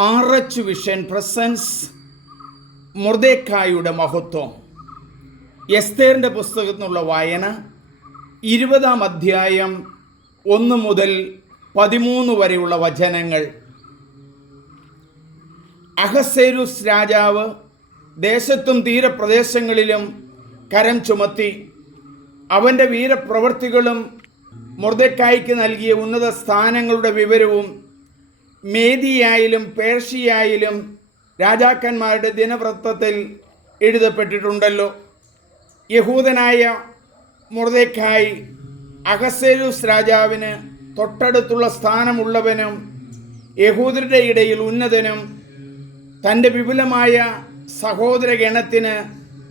R H vision presence മുർദേക്കായുടെ മഹത്വം. എസ്തേറിന്റെ പുസ്തകത്തിൽ നിന്നുള്ള വായന ഇരുപതാം അധ്യായം ഒന്ന് മുതൽ പതിമൂന്ന് വരെയുള്ള വചനങ്ങൾ. അഹസേരുസ് രാജാവ് ദേശത്തും തീരപ്രദേശങ്ങളിലും കരം ചുമത്തി അവന്റെ വീരപ്രവൃത്തികളും മുർദക്കായ്ക്ക് നൽകിയ ഉന്നത സ്ഥാനങ്ങളുടെ വിവരവും മേദിയായാലും പേർഷ്യയായാലും രാജാക്കന്മാരുടെ ദിനവൃത്തത്തിൽ എഴുതപ്പെട്ടിട്ടുണ്ടല്ലോ. യഹൂദനായ മുറുതയ്ക്കായി അഹസേലൂസ് രാജാവിന് തൊട്ടടുത്തുള്ള സ്ഥാനമുള്ളവനും യഹൂദരുടെ ഇടയിൽ ഉന്നതനും തന്റെ വിപുലമായ സഹോദര ഗണത്തിന്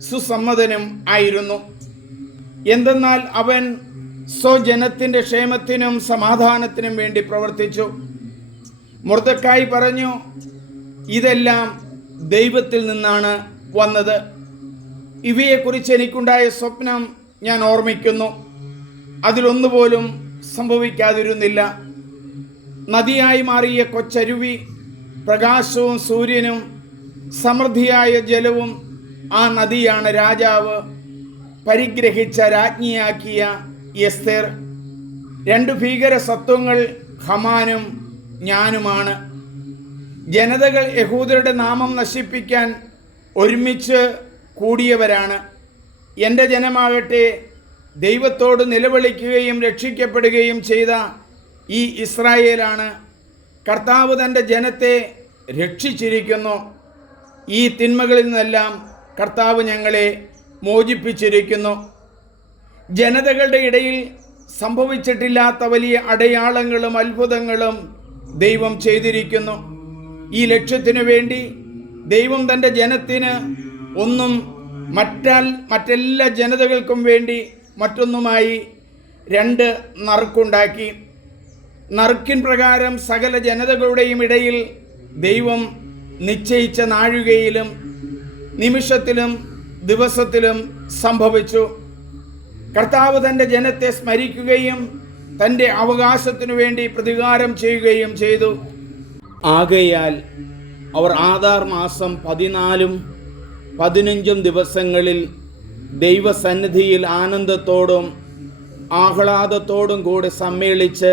സുസമ്മതനും ആയിരുന്നു. എന്തെന്നാൽ അവൻ സ്വജനത്തിന്റെ ക്ഷേമത്തിനും സമാധാനത്തിനും വേണ്ടി പ്രവർത്തിച്ചു. മുർദക്കായി പറഞ്ഞു ഇതെല്ലാം ദൈവത്തിൽ നിന്നാണ് വന്നത്. ഇവയെക്കുറിച്ച് എനിക്കുണ്ടായ സ്വപ്നം ഞാൻ ഓർമ്മിക്കുന്നു. അതിലൊന്നുപോലും സംഭവിക്കാതിരുന്നില്ല. നദിയായി മാറിയ കൊച്ചരുവി പ്രകാശവും സൂര്യനും സമൃദ്ധിയായ ജലവും ആ നദിയാണ് രാജാവ് പരിഗ്രഹിച്ച രാജ്ഞിയാക്കിയ എസ്തേർ. രണ്ട് ഭീകര സത്വങ്ങൾ ഹമാനും ഞാനുമാണ്. ജനതകൾ യഹൂദരുടെ നാമം നശിപ്പിക്കാൻ ഒരുമിച്ച് കൂടിയവരാണ്. എന്റെ ജനമാകട്ടെ ദൈവത്തോട് നിലവിളിക്കുകയും രക്ഷിക്കപ്പെടുകയും ചെയ്ത ഈ ഇസ്രായേലാണ്. കർത്താവ് തന്റെ ജനത്തെ രക്ഷിച്ചിരിക്കുന്നു. ഈ തിന്മകളിൽ നിന്നെല്ലാം കർത്താവ് ഞങ്ങളെ മോചിപ്പിച്ചിരിക്കുന്നു. ജനതകളുടെ ഇടയിൽ സംഭവിച്ചിട്ടില്ലാത്ത വലിയ അടയാളങ്ങളും അത്ഭുതങ്ങളും ദൈവം ചെയ്തിരിക്കുന്നു. ഈ ലക്ഷ്യത്തിനു വേണ്ടി ദൈവം തന്റെ ജനത്തിന് ഒന്നും മറ്റാൽ മറ്റെല്ലാ ജനതകൾക്കും വേണ്ടി മറ്റൊന്നുമായി രണ്ട് നറുക്കുണ്ടാക്കി. നറുക്കിൻ പ്രകാരം സകല ജനതകളുടെയും ഇടയിൽ ദൈവം നിശ്ചയിച്ച നാഴികയിലും നിമിഷത്തിലും ദിവസത്തിലും സംഭവിച്ചു. കർത്താവ് തന്റെ ജനത്തെ സ്മരിക്കുകയും തന്റെ അവകാശത്തിനു വേണ്ടി പ്രതികാരം ചെയ്യുകയും ചെയ്തു. ആകയാൽ അവർ ആധാർ മാസം പതിനാലും പതിനഞ്ചും ദിവസങ്ങളിൽ ദൈവസന്നിധിയിൽ ആനന്ദത്തോടും ആഹ്ലാദത്തോടും കൂടി സമ്മേളിച്ച്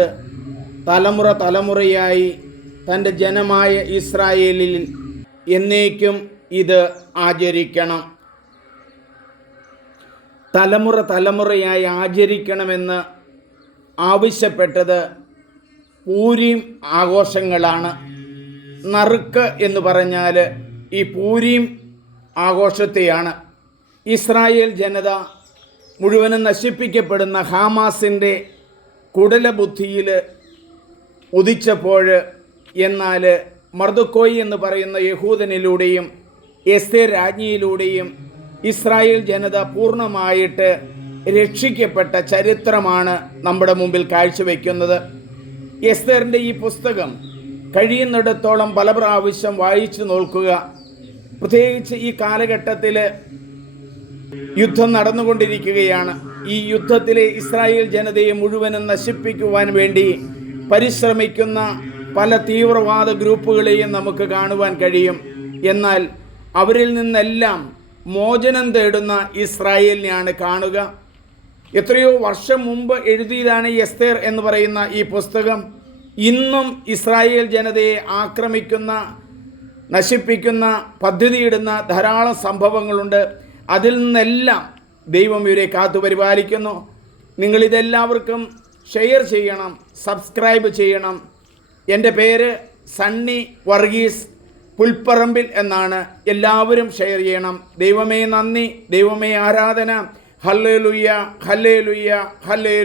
തലമുറ തലമുറയായി തന്റെ ജനമായ ഇസ്രായേലിൽ എന്നേക്കും ഇത് ആചരിക്കണം. തലമുറ തലമുറയായി ആചരിക്കണമെന്ന് ആവശ്യപ്പെട്ടത് പൂരീം ആഘോഷങ്ങളാണ്. നറുക്ക് എന്ന് പറഞ്ഞാൽ ഈ പൂരീം ആഘോഷത്തെയാണ്. ഇസ്രായേൽ ജനത മുഴുവനും നശിപ്പിക്കപ്പെടുന്ന ഹാമാസിന്റെ കുടലബുദ്ധിയിൽ ഉദിച്ചപ്പോൾ എന്നാൽ മർദുക്കോയി എന്ന് പറയുന്ന യഹൂദനിലൂടെയും എസ്തേ രാജ്ഞിയിലൂടെയും ഇസ്രായേൽ ജനത പൂർണമായിട്ട് രക്ഷിക്കപ്പെട്ട ചരിത്രമാണ് നമ്മുടെ മുമ്പിൽ കാഴ്ചവെക്കുന്നത്. എസ്തേറിന്റെ ഈ പുസ്തകം കഴിയുന്നിടത്തോളം പല പ്രാവശ്യം വായിച്ചു നോക്കുക. പ്രത്യേകിച്ച് ഈ കാലഘട്ടത്തിൽ യുദ്ധം നടന്നുകൊണ്ടിരിക്കുകയാണ്. ഈ യുദ്ധത്തിലെ ഇസ്രായേൽ ജനതയെ മുഴുവനും നശിപ്പിക്കുവാൻ വേണ്ടി പരിശ്രമിക്കുന്ന പല തീവ്രവാദ ഗ്രൂപ്പുകളെയും നമുക്ക് കാണുവാൻ കഴിയും. എന്നാൽ അവരിൽ നിന്നെല്ലാം മോചനം തേടുന്ന ഇസ്രായേലിനെയാണ് കാണുക. എത്രയോ വർഷം മുമ്പ് എഴുതിയതാണ് എസ്തേർ എന്ന് പറയുന്ന ഈ പുസ്തകം. ഇന്നും ഇസ്രായേൽ ജനതയെ ആക്രമിക്കുന്ന നശിപ്പിക്കുന്ന പദ്ധതിയിടുന്ന ധാരാളം സംഭവങ്ങളുണ്ട്. അതിൽ നിന്നെല്ലാം ദൈവം ഇവരെ കാത്തു പരിപാലിക്കുന്നു. നിങ്ങളിതെല്ലാവർക്കും ഷെയർ ചെയ്യണം സബ്സ്ക്രൈബ് ചെയ്യണം. എന്റെ പേര് സണ്ണി വർഗീസ് പുൽപ്പറമ്പിൽ എന്നാണ്. എല്ലാവരും ഷെയർ ചെയ്യണം. ദൈവമേ നന്ദി ദൈവമേ ആരാധന. ഹല്ലേ ലുയ്യ ഹല്ലേ